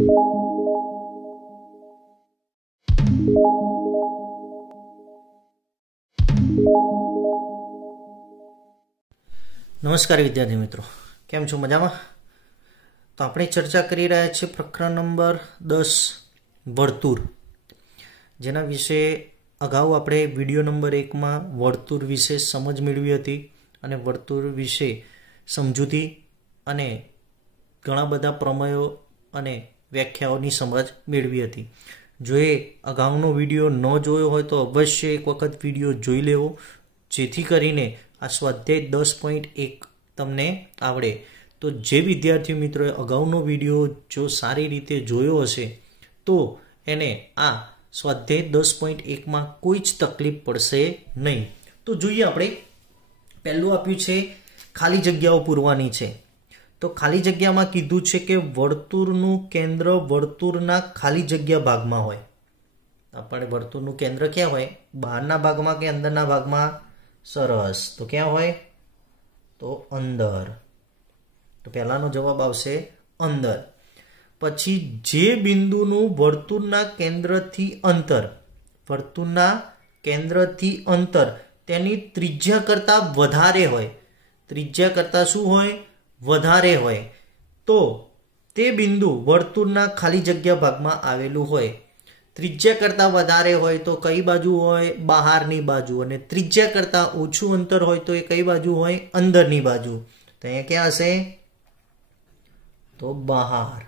नमस्कार विद्यार्थी मित्रों, केम छो? मजामां? तो आपणे चर्चा करी रह्या छीए प्रकरण नंबर 10 वर्तुर, जेना विषे अगाऊ आपणे विडियो नंबर 1 में वर्तुर विषे समज मेळवी हती अने वर्तुर विषे समजूती अने घणा बधा प्रमेयो अने व्याख्याओनी समज मेळवी हती। जो ए अगाऊनो विडियो न जोयो होय तो अवश्य एक वखत विडियो जोई लेवो, जेथी करीने आ स्वाध्याय 10.1 तमने आवड़े। तो जे विद्यार्थी मित्रों अगाऊनो विडियो जो सारी रीते जोयो हशे तो एने आ स्वाध्याय 10.1 में कोई ज तकलीफ पड़शे नहीं। तो जोईए आपणे पहेलुं आप्युं छे खाली जग्याओ पूरवानी छे। तो खाली जग्या में कीधुं छे के वर्तुळनुं केंद्र वर्तुळना खाली जग्या भागमां होय। आपणे वर्तुळनुं केंद्र क्यां होय? बहारना भागमां के अंदरना भागमां? सरस, तो क्या होय? तो अंदर। तो पहलानो जवाब आवशे अंदर। पछी जे बिंदुनुं वर्तुळना केंद्रथी अंतर, वर्तुळना केंद्रथी अंतर तेनी त्रिज्या करता वधारे होय, त्रिज्या करता शुं होय? वधारे होय, तो ते बिंदु वर्तुळना खाली जग्या भागमां आवेलुं होय। त्रिज्या करता वधारे होय तो कई बाजू होय? बहारनी बाजू। अने त्रिज्या करता ओछुं अंतर होय तो ए कई बाजू होय? अंदरनी बाजू। तो अहींया क्या हशे? तो बहार।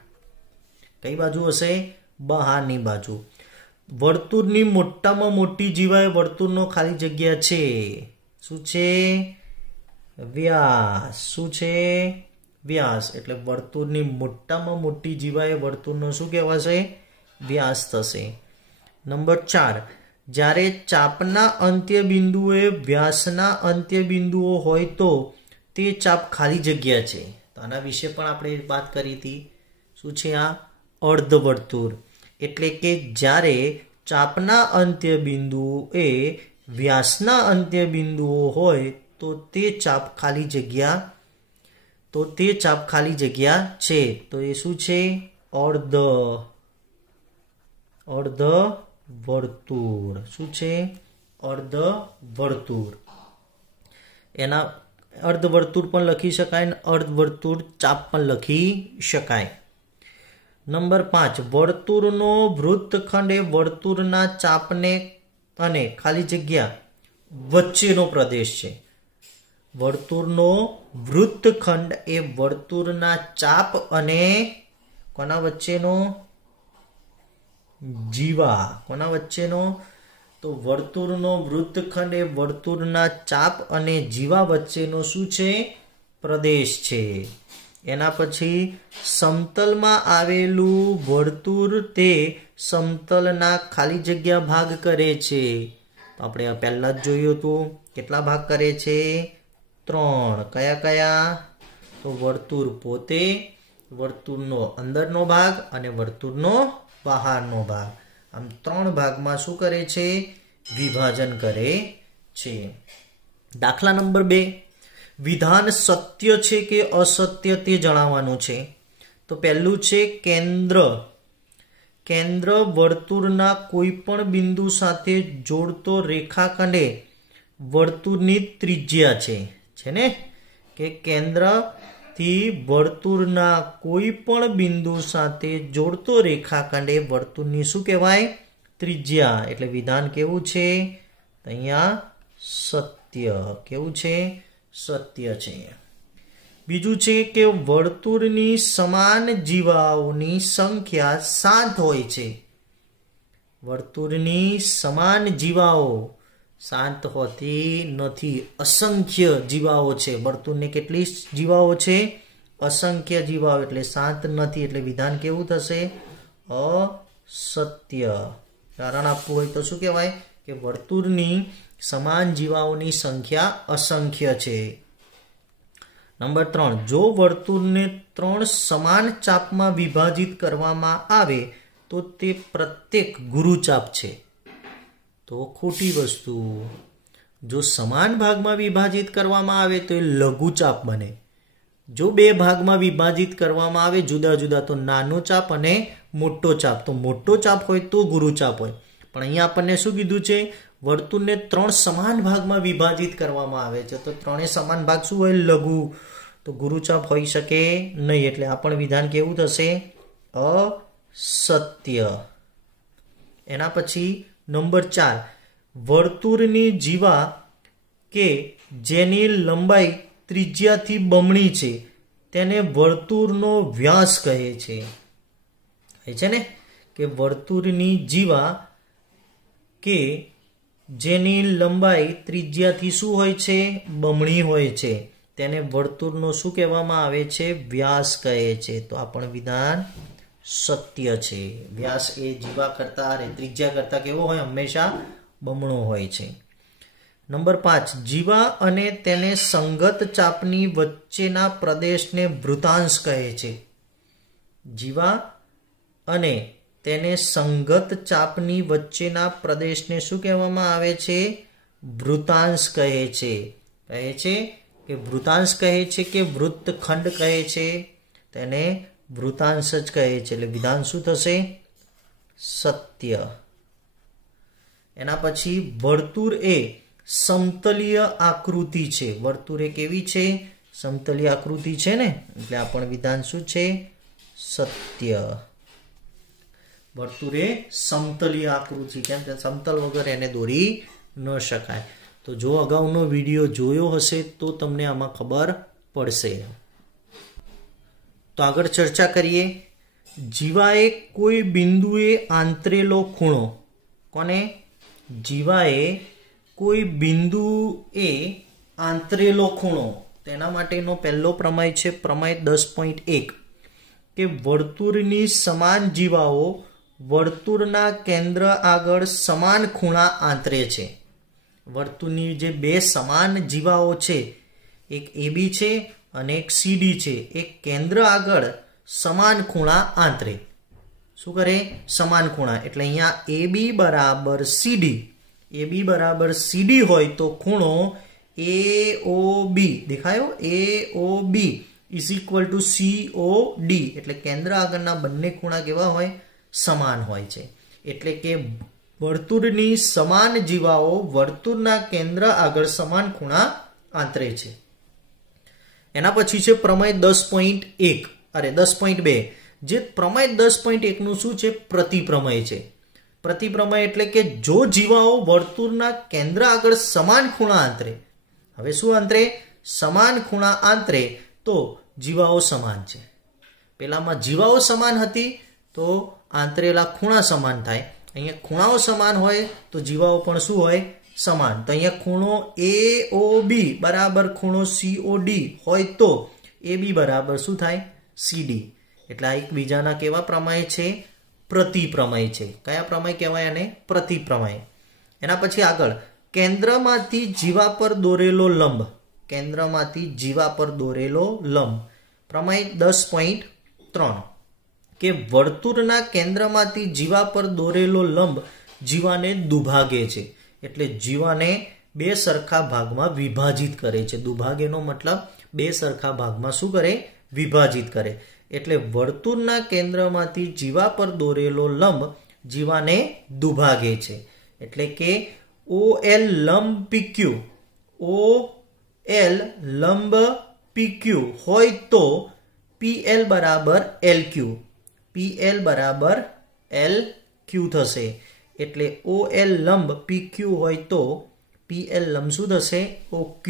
कई बाजू हशे? बहारनी बाजू। वर्तुळनी मोटामां मोटी जीवाय वर्तुळनो खाली जग्या छे। शुं छे? व्यास। शुं छे? व्यास। एटले वर्तुळनी मोटामां मोटी जीवाय वर्तुळनो शुं कहेवाशे? व्यास थशे। नंबर 4, ज्यारे चापना अंत्य बिंदुए व्यासना अंत्य बिंदुओ होय तो ते चाप खाली जग्या छे। तो आना विषे पण आपणे बात करी थी। शुं छे आ? अर्धवर्तुळ। एटले के ज्यारे चापना अंत्य बिंदुए व्यासना अंत्य बिंदुओ होय तो ते चाप खाली जग्या, तो ते चाप खाली जग्या छे। तो ए शुं छे? अर्ध वर्तुळ। शुं छे? अर्धवर्तुळ। एना अर्धवर्तुळ पण लखी शकाय ने अर्धवर्तुळ चाप पण लखी शकाय। नंबर 5, वर्तुळनो वृत्तखंड ए वर्तुळना चापने अने खाली जग्या वच्चेनो प्रदेश छे। वर्तुळनो वृत्तखंड ए वर्तुळना चाप अने कोना वच्चेनो? जीवा। कोना वच्चेनो? तो वर्तुळनो वृत्तखंड ए वर्तुळना चाप अने जीवा वच्चेनो शुं छे? प्रदेश छे। एना पछी समतलमां आवेलुं वर्तुळ ते समतलना खाली जग्या भाग करे छे। तो आपणे आ पहेला ज जोयुं हतुं। केटला भाग करे छे? 3। कया कया? तो वर्तुळ पोते, वर्तुळनो अंदरनो भाग अने वर्तुळनो बहारनो भाग। आम 3 भागमां शुं करे छे? विभाजन करे छे। दाखला नंबर 2, विधान सत्य छे के असत्य ते जणाववानुं छे। तो पहेલું छे केंद्र। केंद्र वर्तुळना कोईपण बिंदु साथे जोड़तो रेखाखंड ए वर्तुळनी त्रिज्या छे ने के केंद्र थी वर्तुळना कोईपण बिंदु साथे जोड़तो रेखाखंड ए वर्तुळनी शुं कहेवाय? त्रिज्या। एटले विधान केवुं छे? अहींया सत्य। केवुं छे? सत्य छे। बीजुं छे के वर्तुळनी समान जीवाओनी संख्या 7 होय छे। वर्तुळनी समान जीवाओ 7 होती नथी, असंख्य जीवाओ छे। वर्तुळने केटली जीवाओ छे? असंख्य जीवाओ, एटले 7 नथी। एटले विधान केवुं थशे? असत्य। कारण आपवुं होय तो शुं कहेवाय? के वर्तुळनी समान जीवाओनी संख्या असंख्य छे। नंबर 3, जो वर्तुळने 3 समान चापमां विभाजित करवामां आवे तो ते प्रत्येक गुरुचाप छे। तो खोटी वस्तु। जो समान भागमां विभाजित करवामां आवे तो ए लघुचाप बने જો બે ભાગમાં વિભાજિત કરવામાં આવે જુદા જુદા, તો નાનો ચાપ અને મોટો ચાપ. તો મોટો ચાપ હોય તો ગુરુચાપ હોય, પણ અહીંયા આપણને શું કીધું છે? વર્તુળને 3 સમાન ભાગમાં વિભાજિત કરવામાં આવે છે. તો 3 સમાન ભાગ શું હોય? લઘુ. તો ગુરુચાપ હોઈ શકે નહીં. એટલે આ પણ વિધાન કેવું થશે? અસત્ય. એના પછી નંબર 4, વર્તુળની જીવા કે જેની લંબાઈ ત્રિજ્યાથી બમણી છે તેને વર્તુળનો વ્યાસ કહે છે. છે ને કે વર્તુળની જીવા કે જેની લંબાઈ ત્રિજ્યાથી શું હોય છે? બમણી હોય છે, તેને વર્તુળનો શું કહેવામાં આવે છે? વ્યાસ કહે છે. તો આ પણ વિધાન સત્ય છે. વ્યાસ એ જીવા કરતા અને ત્રિજ્યા કરતા કેવો હોય? હંમેશા બમણો હોય છે. નંબર 5, જીવા અને તેને સંગત ચાપની વચ્ચેના પ્રદેશને વૃત્તાંશ કહે છે. જીવા અને તેને સંગત ચાપની વચ્ચેના પ્રદેશને શું કહેવામાં આવે છે? વૃત્તાંશ કહે છે. કહે છે કે વૃત્તાંશ કહે છે કે વૃત્તખંડ કહે છે? તેને વૃત્તાંશ જ કહે છે. એટલે વિધાન શું થશે? સત્ય. એના પછી વર્તુળ એ સમતલીય આકૃતિ છે. વર્તુળ એ કેવી છે? સમતલીય આકૃતિ છે ને, એટલે આ પણ વિધાન શું છે? સત્ય. વર્તુળ એ સમતલીય આકૃતિ, કેમ કે સમતલ વગર એને દોરી ન શકાય. તો જો અગાઉનો વિડીયો જોયો હશે તો તમને આમાં ખબર પડશે. તો આગળ ચર્ચા કરીએ. જીવાએ કોઈ બિંદુએ આંતરેલો ખૂણો. કોને? જીવાએ કોઈ બિંદુએ આંતરેલો ખૂણો. તેના માટેનો પહેલો પ્રમેય છે પ્રમેય 10.1 કે વર્તુળની સમાન જીવાઓ વર્તુળના કેન્દ્ર આગળ સમાન ખૂણા આંતરે છે. વર્તુળની જે બે સમાન જીવાઓ છે, એક AB છે અને એક CD છે, એક કેન્દ્ર આગળ સમાન ખૂણા આંતરે. શું કરે? સમાન ખૂણા. એટલે અહીંયા AB બરાબર CD. AB બરાબર CD હોય તો ખૂણો AOB દેખાયો? AOB is equal to COD. એટલે કેન્દ્ર આગળના બંને ખૂણા કેવા હોય? સમાન હોય છે. એટલે કે વર્તુળની સમાન જીવાઓ વર્તુળના કેન્દ્ર આગળ સમાન ખૂણા આંતરે છે. એના પછી છે પ્રમેય 10.2. જે પ્રમેય 10.1 નું શું છે? પ્રતિપ્રમેય છે. પ્રતિપ્રમેય એટલે કે જો જીવાઓ વર્તુળના કેન્દ્ર આગળ સમાન ખૂણા આંતરે. હવે શું આંતરે? સમાન ખૂણા આંતરે તો જીવાઓ સમાન છે. પેલામાં જીવાઓ સમાન હતી તો આંતરેલા ખૂણા સમાન થાય. અહીંયા ખૂણાઓ સમાન હોય તો જીવાઓ પણ શું હોય? સમાન. તો અહીંયા ખૂણો AOB બરાબર ખૂણો COD હોય તો AB બરાબર શું થાય? CD. એટલે આ એકબીજાના કેવા પ્રમેય છે? પ્રતિપ્રમેય છે. કયા પ્રમેય કહેવાય? અને પ્રતિપ્રમેય. એના પછી આગળ કેન્દ્રમાંથી જીવા પર દોરેલો લંબ. કેન્દ્રમાંથી જીવા પર દોરેલો લંબ. પ્રમેય 10.3 કે વર્તુળના કેન્દ્રમાંથી જીવા પર દોરેલો લંબ જીવાને દુભાગે છે. એટલે જીવાને બે સરખા ભાગમાં વિભાજિત કરે છે. દુભાગેનો મતલબ બે સરખા ભાગમાં શું કરે? વિભાજિત કરે. એટલે વર્તુળના કેન્દ્રમાંથી જીવા પર દોરેલો લંબ જીવાને દુભાગે છે. એટલે કે OL લંબ PQ, OL લંબ PQ હોય તો PL બરાબર LQ. PL બરાબર LQ થશે. એટલે OL લંબ PQ હોય તો PL લંબ શું થશે? OQ.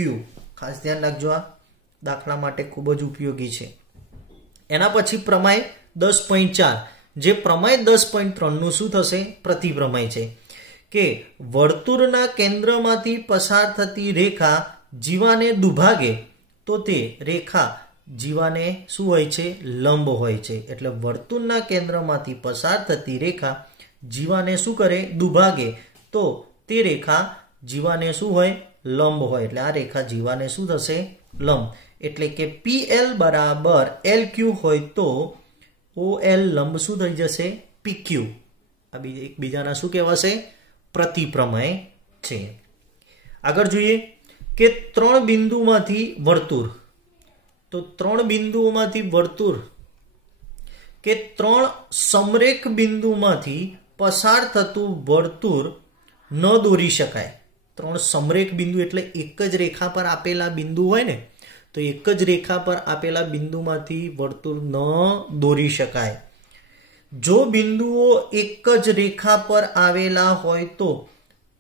ખાસ ધ્યાન રાખજો, આ દાખલા માટે ખૂબ જ ઉપયોગી છે. એના પછી પ્રમેય 10.4 જે પ્રમેય 10.3 નું શું થશે? પ્રતિપ્રમેય છે. કે વર્તુળના કેન્દ્રમાંથી પસાર થતી રેખા જીવાને દુભાગે તો તે રેખા જીવાને શું હોય છે? લંબ હોય છે. એટલે વર્તુળના કેન્દ્રમાંથી પસાર થતી રેખા જીવાને શું કરે? દુભાગે તો તે રેખા જીવાને શું હોય? લંબ હોય. એટલે આ રેખા જીવાને શું થશે? લંબ. એટલે કે PL બરાબર LQ હોય તો OL લંબ શું થઈ જશે? PQ. આ એકબીજાના શું કહેવાશે? પ્રતિપ્રમેય છે. આગળ જોઈએ કે 3 બિંદુમાંથી વર્તુળ. તો 3 બિંદુઓમાંથી વર્તુળ કે 3 સમરેખ બિંદુમાંથી પસાર થતું વર્તુળ ન દોરી શકાય. 3 સમરેખ બિંદુ એટલે એક જ રેખા પર આપેલા બિંદુ હોય ને, તો એક જ રેખા પર આપેલા બિંદુમાંથી વર્તુળ ન દોરી શકાય. જો બિંદુઓ એક જ રેખા પર આવેલા હોય તો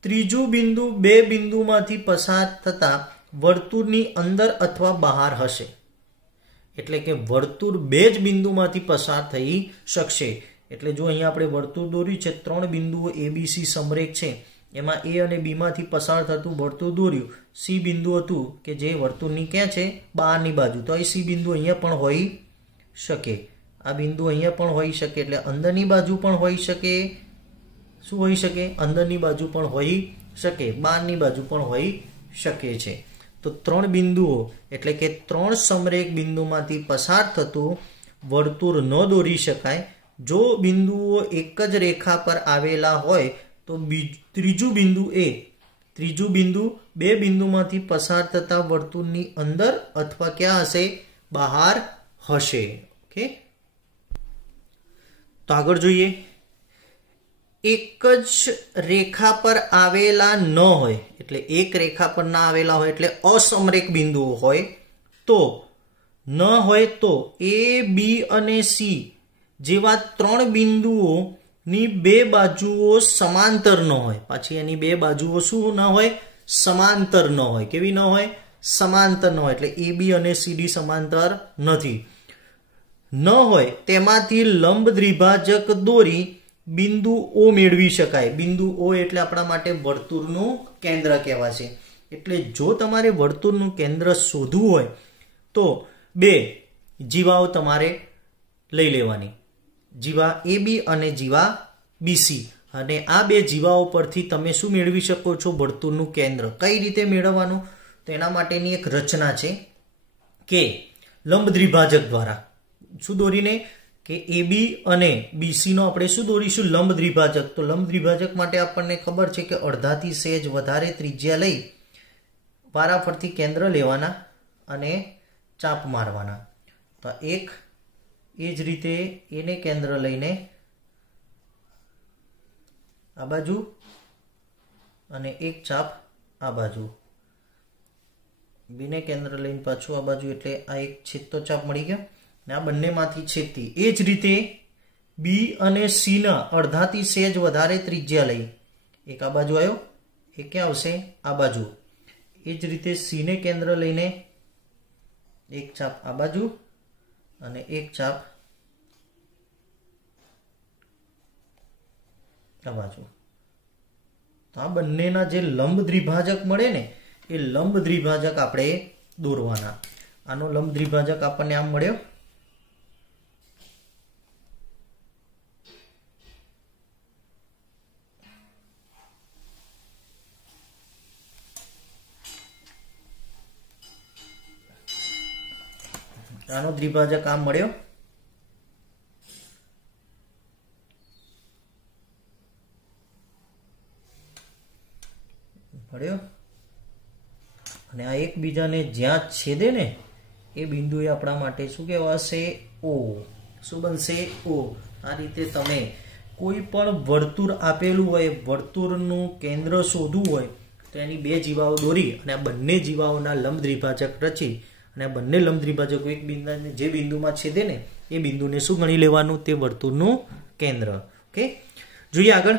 ત્રીજું બિંદુ બે બિંદુમાંથી પસાર થતા વર્તુળની અંદર અથવા બહાર હશે. એટલે કે વર્તુળ બે જ બિંદુમાંથી પસાર થઈ શકશે. એટલે જો અહીંયા આપણે વર્તુળ દોર્યું છે, 3 બિંદુઓ ABC સમરેખ છે, એમાં A અને B માંથી પસાર થતું વર્તુળ દોર્યું. C બિંદુ હતું કે જે વર્તુળની ક્યાં છે? બહારની બાજુ. તો એ C બિંદુ અહીંયા પણ હોઈ શકે, આ બિંદુ અહીંયા પણ હોઈ શકે. એટલે અંદરની બાજુ પણ હોઈ શકે. શું હોઈ શકે? અંદરની બાજુ પણ હોઈ શકે, બહારની બાજુ પણ હોઈ શકે છે. તો 3 બિંદુઓ એટલે કે 3 સમરેખ બિંદુમાંથી પસાર થતું વર્તુળ ન દોરી શકાય. જો બિંદુઓ એક જ રેખા પર આવેલા હોય તો ત્રીજું બિંદુ બે બિંદુમાંથી પસાર થતા વર્તુળની અંદર અથવા ક્યાં હશે? બહાર હશે. ઓકે, તો આગળ જોઈએ. એક જ રેખા પર આવેલા ન હોય એટલે એક રેખા પર ના આવેલા હોય એટલે અસમરેખ બિંદુઓ હોય તો ન હોય તો A, B અને C જેવા 3 બિંદુઓની બે બાજુઓ સમાંતર ન હોય. પાછી એની બે બાજુઓ શું ન હોય? સમાંતર ન હોય. કેવી ન હોય? સમાંતર ન હોય. એટલે AB અને CD સમાંતર નથી. ન હોય તેમાંથી લંબ દ્વિભાજક દોરી બિંદુ O મેળવી શકાય. બિંદુ O એટલે આપણા માટે વર્તુળનું કેન્દ્ર કહેવાશે. એટલે જો તમારે વર્તુળનું કેન્દ્ર શોધવું હોય તો બે જીવાઓ તમારે લઈ લેવાની, જીવા AB અને જીવા BC. અને આ બે જીવાઓ પરથી તમે શું મેળવી શકો છો? વર્તુળનું કેન્દ્ર. કઈ રીતે મેળવવાનું? તો એના માટેની એક રચના છે કે લંબ દ્વિભાજક દ્વારા. શું દોરીને? કે AB અને BC નો આપણે શું દોરીશું? લંબ દ્વિભાજક. તો લંબ દ્વિભાજક માટે આપણને ખબર છે કે અડધાથી સહેજ વધારે ત્રિજ્યા લઈ વારાફરતી કેન્દ્ર લેવાના અને ચાપ મારવાના. તો એક એ જ રીતે એને કેન્દ્ર લઈને આ બાજુ અને એક ચાપ આ બાજુ, બીને કેન્દ્ર લઈને પાછું આ બાજુ. એટલે આ એક છેદતો ચાપ મળી ગયો ને આ બંનેમાંથી છેદતી. એ જ રીતે B અને C ના અડધાથી સહેજ વધારે ત્રિજ્યા લઈ એક આ બાજુ આવ્યો, એ ક્યાં આવશે? આ બાજુ. એ જ રીતે C ને કેન્દ્ર લઈને એક ચાપ આ બાજુ અને એક ચાપ આ બાજુ. તો આ બંનેના જે લંબ દ્વિભાજક મળે ને એ લંબ દ્વિભાજક આપણે દોરવાના. આનો લંબ દ્વિભાજક આપણને આમ મળ્યો. આનો દ્વિભાજક આમ મળ્યો. અને આ એકબીજાને જ્યાં છેદે ને એ બિંદુ એ આપણા માટે શું કહેવાશે? O. શું બનશે? O. આ રીતે તમે કોઈ પણ વર્તુળ આપેલું હોય, વર્તુળનું કેન્દ્ર શોધવું હોય તો એની બે જીવાઓ દોરી અને આ બંને જીવાઓના લંબ દ્વિભાજક રચી અને આ બંને લંબ દ્વિભાજકો એક બિંદુને જે બિંદુમાં છેદે ને એ બિંદુને શું ગણી લેવાનું? તે વર્તુળનું કેન્દ્ર. ઓકે, જોઈએ આગળ.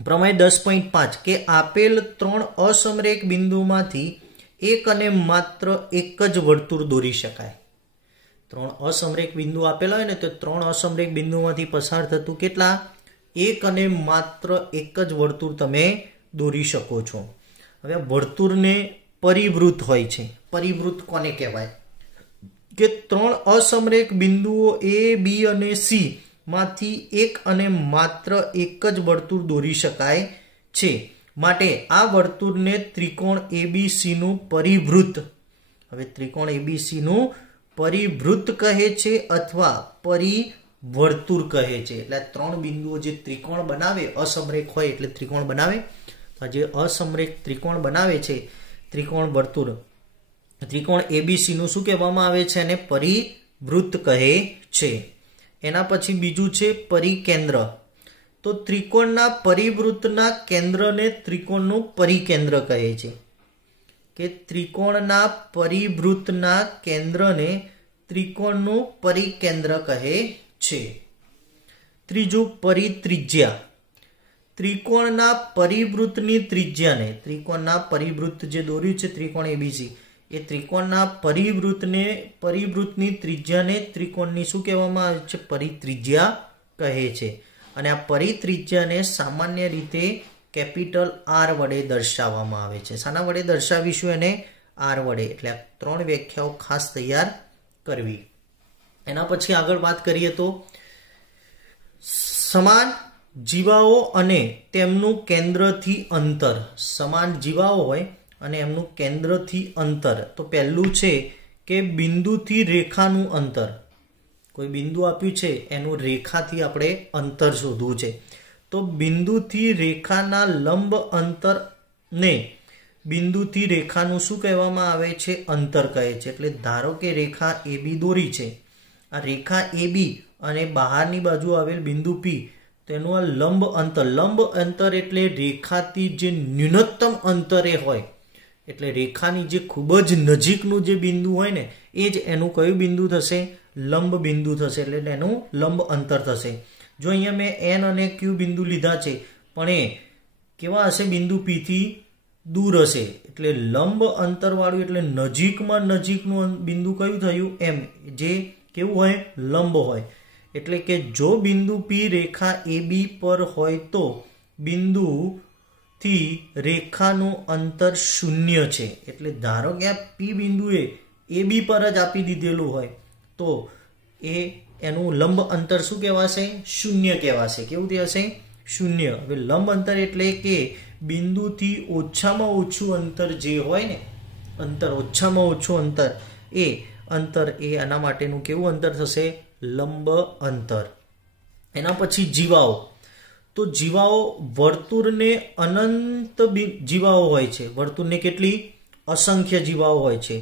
પ્રમેય 10.5 કે આપેલ 3 અસમરેખ બિંદુમાંથી એક અને માત્ર એક જ વર્તુળ દોરી શકાય. 3 અસમરેખ બિંદુ આપેલા હોય ને તો 3 અસમરેખ બિંદુમાંથી પસાર થતું કેટલા? એક અને માત્ર એક જ વર્તુળ તમે દોરી શકો છો. હવે વર્તુળને પરિવૃત્ત હોય છે. પરિવૃત્ત કોને કહેવાય? કે 3 અસમરેખ બિંદુઓ A, B અને C માંથી એક અને માત્ર એક જ વર્તુળ દોરી શકાય છે. માટે આ વર્તુળને ત્રિકોણ ABC નું પરિવૃત્ત. હવે ત્રિકોણ ABC નું પરિવૃત્ત કહે છે અથવા પરિવર્તુળ કહે છે. એટલે 3 બિંદુઓ જે ત્રિકોણ બનાવે, અસમરેખ હોય એટલે ત્રિકોણ બનાવે. જે અસમરેખ ત્રિકોણ બનાવે છે, ત્રિકોણ વર્તુળ, ત્રિકોણ એબીસી નું શું કહેવામાં આવે છે? એને પરિવૃત્ત કહે છે. એના પછી બીજું છે પરિકેન્દ્ર. તો ત્રિકોણના પરિવૃત્તના કેન્દ્રને ત્રિકોણનું પરિકેન્દ્ર કહે છે. કે ત્રિકોણના પરિવૃત્તના કેન્દ્રને ત્રિકોણનું પરિકેન્દ્ર કહે છે. ત્રીજું પરિત્રિજ્યા. ત્રિકોણના પરિવૃત્તની ત્રિજ્યાને, ત્રિકોણના પરિવૃત્ત જે દોર્યું છે ત્રિકોણ એબીસી, એ ત્રિકોણના પરિવૃત્તની ત્રિજ્યાને ત્રિકોણની શું કહેવામાં આવે છે? પરિત્રિજ્યા કહે છે. અને આ પરિત્રિજ્યાને સામાન્ય રીતે કેપિટલ આર વડે દર્શાવવામાં આવે છે. શાના વડે દર્શાવીશું એને? આર વડે. એટલે આ 3 વ્યાખ્યાઓ ખાસ તૈયાર કરવી. એના પછી આગળ વાત કરીએ તો સમાન જીવાઓ અને તેમનું કેન્દ્રથી અંતર. સમાન જીવાઓ હોય અને એમનું કેન્દ્રથી અંતર. તો પહેલું છે કે બિંદુથી રેખાનું અંતર. કોઈ બિંદુ આપ્યું છે, એનું રેખાથી આપણે અંતર શોધવું છે. તો બિંદુથી રેખાના લંબ અંતરને બિંદુથી રેખાનું શું કહેવામાં આવે છે? અંતર કહે છે. એટલે ધારો કે રેખા AB દોરી છે. આ રેખા AB અને બહારની બાજુ આવેલ બિંદુ P, તેનું આ લંબ અંતર એટલે રેખાથી જે ન્યૂનતમ અંતરે હોય, એટલે રેખાની જે ખૂબ જ નજીકનું જે બિંદુ હોય ને, એ જ એનું કયું બિંદુ થશે? લંબ બિંદુ થશે. એટલે એનું લંબ અંતર થશે. જો અહીંયા મેં N અને Q બિંદુ લીધા છે, પણ એ કેવા હશે? બિંદુ P થી દૂર હશે. એટલે લંબ અંતરવાળું એટલે નજીકમાં નજીકનું બિંદુ કયું થયું? M, જે કેવું હોય? લંબ હોય. એટલે કે જો બિંદુ P રેખા AB પર હોય તો બિંદુથી રેખાનું અંતર 0 છે. એટલે ધારો કે આ P બિંદુએ AB પર જ આપી દીધેલું હોય તો એનું લંબ અંતર શું કહેવાશે? 0 કહેવાશે. કેવું થશે? 0. હવે લંબ અંતર એટલે કે બિંદુથી ઓછામાં ઓછું અંતર જે હોય ને, ઓછામાં ઓછું અંતર એ આના માટેનું કેવું અંતર થશે? લંબ અંતર. એના પછી જીવાઓ. તો જીવાઓ વર્તુળને અનંત જીવાઓ હોય છે. વર્તુળને કેટલી? અસંખ્ય જીવાઓ હોય છે.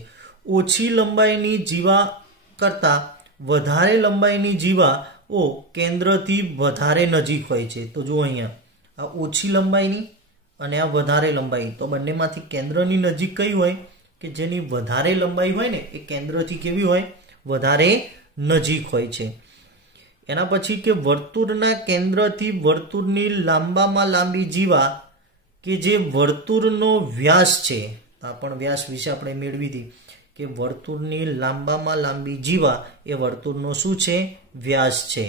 ઓછી લંબાઈની જીવા કરતા વધારે લંબાઈની જીવાઓ કેન્દ્રથી વધારે નજીક હોય છે. તો જુઓ અહીંયા આ ઓછી લંબાઈની અને આ વધારે લંબાઈ, તો બંનેમાંથી કેન્દ્રની નજીક કઈ હોય? કે જેની વધારે લંબાઈ હોય ને એ કેન્દ્રથી કેવી હોય? વધારે નજીક હોય છે. એના પછી કે વર્તુળના કેન્દ્રથી વર્તુળની લાંબામાં લાંબી જીવા કે જે વર્તુળનો વ્યાસ છે. આ પણ વ્યાસ વિશે આપણે મેળવી હતી કે વર્તુળની લાંબામાં લાંબી જીવા એ વર્તુળનો શું છે? વ્યાસ છે.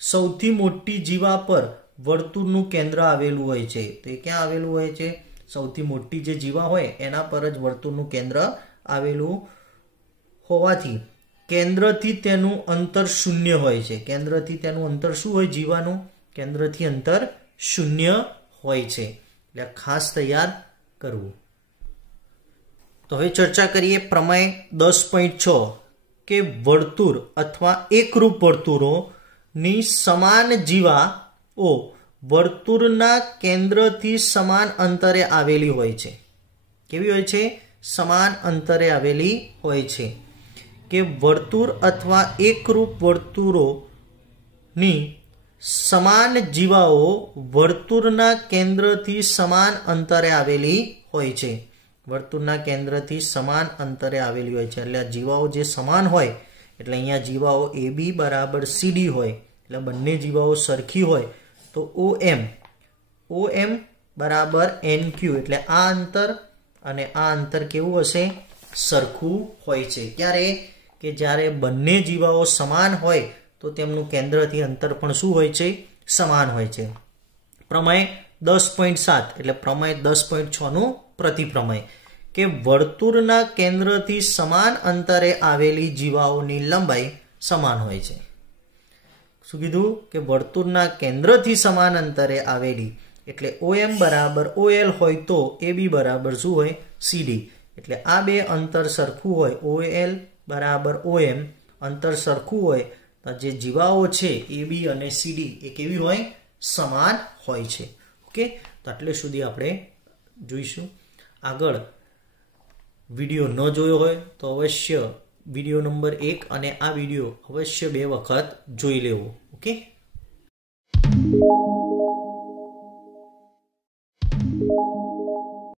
સૌથી મોટી જીવા પર વર્તુળનું કેન્દ્ર આવેલું હોય છે. તો એ ક્યાં આવેલું હોય છે? સૌથી મોટી જે જીવા હોય એના પર જ વર્તુળનું કેન્દ્ર આવેલું હોવાથી કેન્દ્રથી તેનું અંતર 0 હોય છે. કેન્દ્રથી તેનું અંતર શું હોય? જીવાનું કેન્દ્રથી અંતર 0 હોય છે. એટલે ખાસ તૈયાર કરવું. તો હવે ચર્ચા કરીએ પ્રમેય 10.6 કે વર્તુળ અથવા એકરૂપ વર્તુળોની સમાન જીવાઓ વર્તુળના કેન્દ્રથી સમાન અંતરે આવેલી હોય છે. કેવી હોય છે? સમાન અંતરે આવેલી હોય છે. કે વર્તુળ અથવા એકરૂપ વર્તુળોની સમાન જીવાઓ વર્તુળના કેન્દ્રથી સમાન અંતરે આવેલી હોય છે. વર્તુળના કેન્દ્રથી સમાન અંતરે આવેલી હોય છે. એટલે આ જીવાઓ જે સમાન હોય, એટલે અહીંયા જીવાઓ AB બરાબર CD હોય, એટલે બંને જીવાઓ સરખી હોય તો OM બરાબર NQ, એટલે આ અંતર અને આ અંતર કેવું હશે? સરખું હોય છે. ક્યારે? કે જ્યારે બંને જીવાઓ સમાન હોય તો તેમનું કેન્દ્રથી અંતર પણ શું હોય છે? સમાન હોય છે. પ્રમેય 10.7 એટલે પ્રમેય 10.6 નું પ્રતિપ્રમેય કે વર્તુળના કેન્દ્રથી સમાન અંતરે આવેલી જીવાઓની લંબાઈ સમાન હોય છે. શું કીધું? કે વર્તુળના કેન્દ્રથી સમાન અંતરે આવેલી, એટલે OM બરાબર OL હોય તો AB બરાબર શું હોય? CD. એટલે આ બે અંતર સરખું હોય, OL બરાબર OM અંતર સરખું હોય તો જે જીવાઓ છે AB અને CD એ કેવી હોય? સમાન હોય છે. ઓકે, તો આટલે સુધી આપણે જોઈશું. આગળ વિડીયો ન જોયો હોય તો અવશ્ય વિડીયો નંબર 1 અને આ વિડીયો અવશ્ય 2 વખત જોઈ લેવો. ઓકે.